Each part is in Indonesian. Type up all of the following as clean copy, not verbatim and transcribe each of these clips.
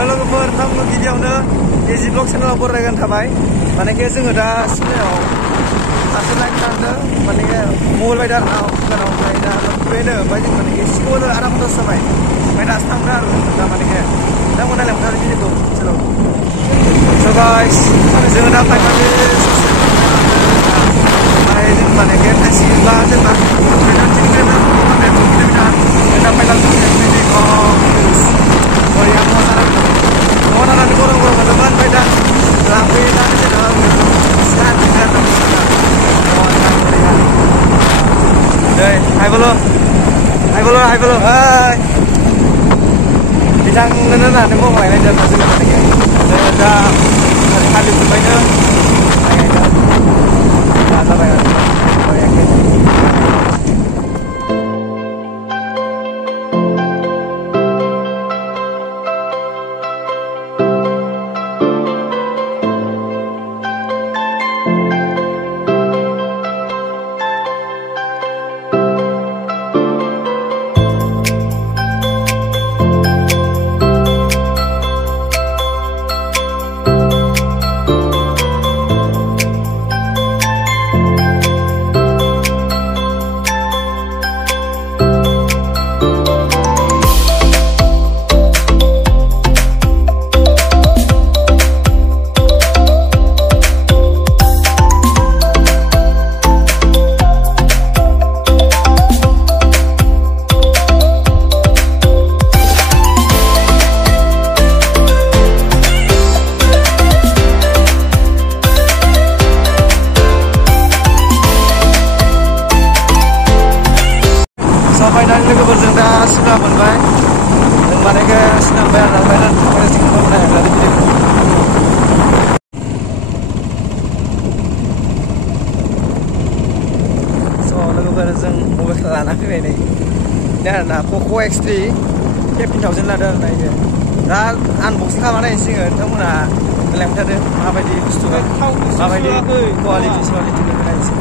Halo logoफोर थांनो गिबियावनो एजि ब्लग चेनेलाव बरायगोन थाबाय मानेखे जोङो दा सिमलायाव सासे लाइन थांदों मानेखे मबाइल बायदों आरोना दुकानाव ओमफ्राय दा बेनो ओमफ्राय जों मानेखे सिगाङावनो आधा घन्टासो जाबाय ओमफ्य दासो थांदों आरो दा मानेखे दा नायलांदों आरो भिडिअखौ चेनेलाव स' गाइस जोङो दा फाइनालि ओमफ्राय जों मानेखे थांसिगोनबा जेनेबा Hai belum, hai. Bidang nana nana mau main aja masih nana kayak. Ada hari semuanya. Ayo, ada apa ya? Finally logoफोरजों दा सिमला मोनबाय जों मानेखे सिनांबाय आरो बायनानै थांबाय सिगाङाव नायग्रा भिडिअखौ स' लोगोफोर जों मबाइल लाना फैबाय नै दा आरोना Poco X3 15,000 लादों आरोना इयो दा आनबक्सिं खालामना नायसिगोन नोंथांमोना नायलांबाय थादो माबायदि बुस्थु माबायदि क्वालिटि नायनोसै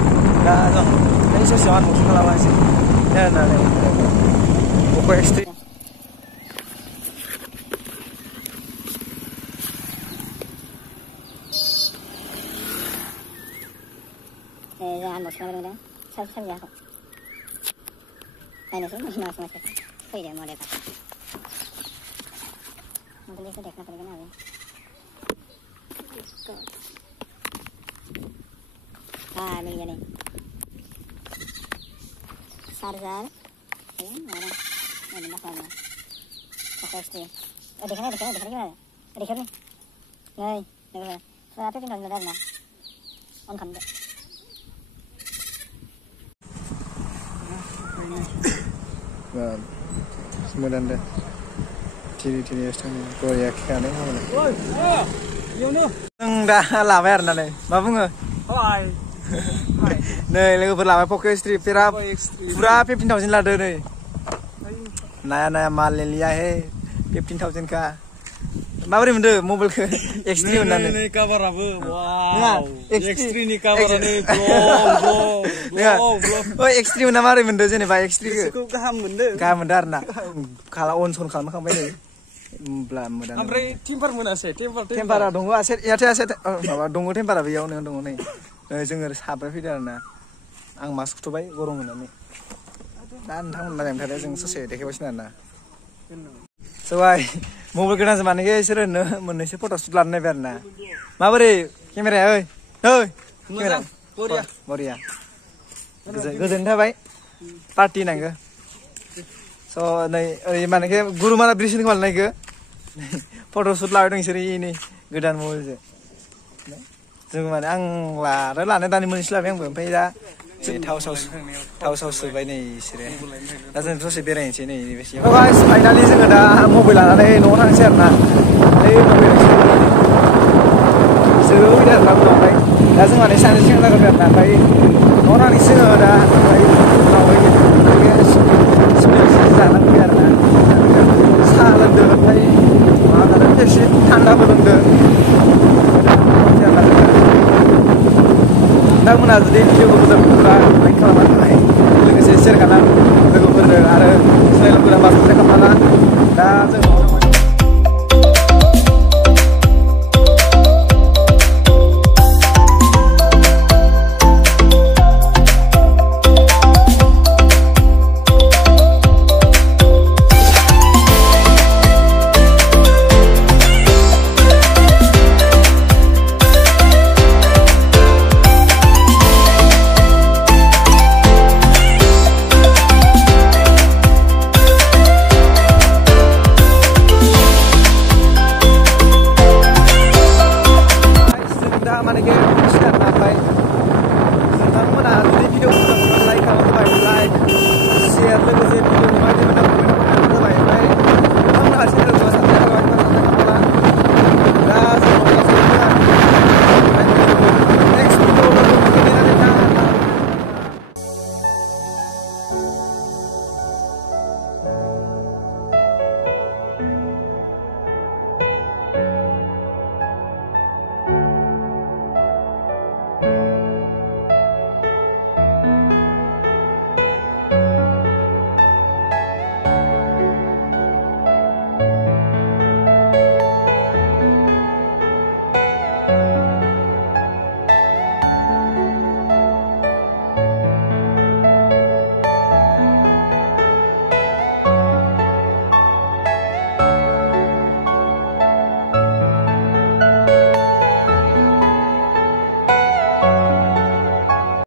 दा जों नै ससेयाव आनबक्सिं खालामनोसै दा आरोना Poco X3 jangan bos kamera mudah saya ya kok ini sih mas koi deh model itu dekna paling kenal ya ini jadi charger ini mana ini mana Poco X3 dekna gimana dekna nih nih tapi tinggal modal nah on kan deh Semudah dah. Tiri estamnya. Proyek kan yang mana? Dah lama ya nane. Apa bunga? Hai. Nih, lagi berlama Poco X3. Pura 15,000 lah nih. Naya mal liya hai 15,000 ka. Mabri mende mobil ke X3 nane. Ini kabar apa? Wow. X3 ini kabar nih. Bro. Oh X3 mana mari mende sini Pak X3 ke? Gaham mende. Gaham mendar nak. Kalau on kalau makan ini. Belam mendar. Amre timper mana sih? Timper ada dong. Aset ya aset. Bawa dong timper apa ya on dong nih. Jangan sabar video na. Ang masuk tuh baik gorong mana nih. Dan tangan mana yang tadi jeng selesai deh kebas na. Soalnya mobil kita zaman ini sering menulis foto setelah never na. Mabri kamera, oi. Kamera. Moria. Gozen था भाई पार्टी नंगे so नहीं माने के गुरु माना ब्रिसिन कमाल नहीं के फोटो शूट लावे दं इसरी ini गोदान मबाइल जे जों माने आं लाने दानि मोनसे लाबाय आंबो ओमफ्राय दा थाव साउस बाय नै इसरे दा जों दसे बेरायनोसै नै बेसे गाइस फाइनाली जोङो दा मबाइल लानानै न'आव थांसै आरोना नै मबाइल जों फैदों आरोना ओमफ्राय दा जों माने सानसे सिगां जागोन आरोना ओमफ्य orang di sini ada जानांगौ आरोना साहा लोंदों ओमफ्राय माबा एसे थान्दाबो लोंदों नोंथांमोना जुदि भिडिअखौ मोजां मोनोब्ला लाइक खालामनो थाखाय लोगोसे शेयार खालाम लोगोफोरनो आरो चेनेलफोरा साबसक्राइब खालामना दा जों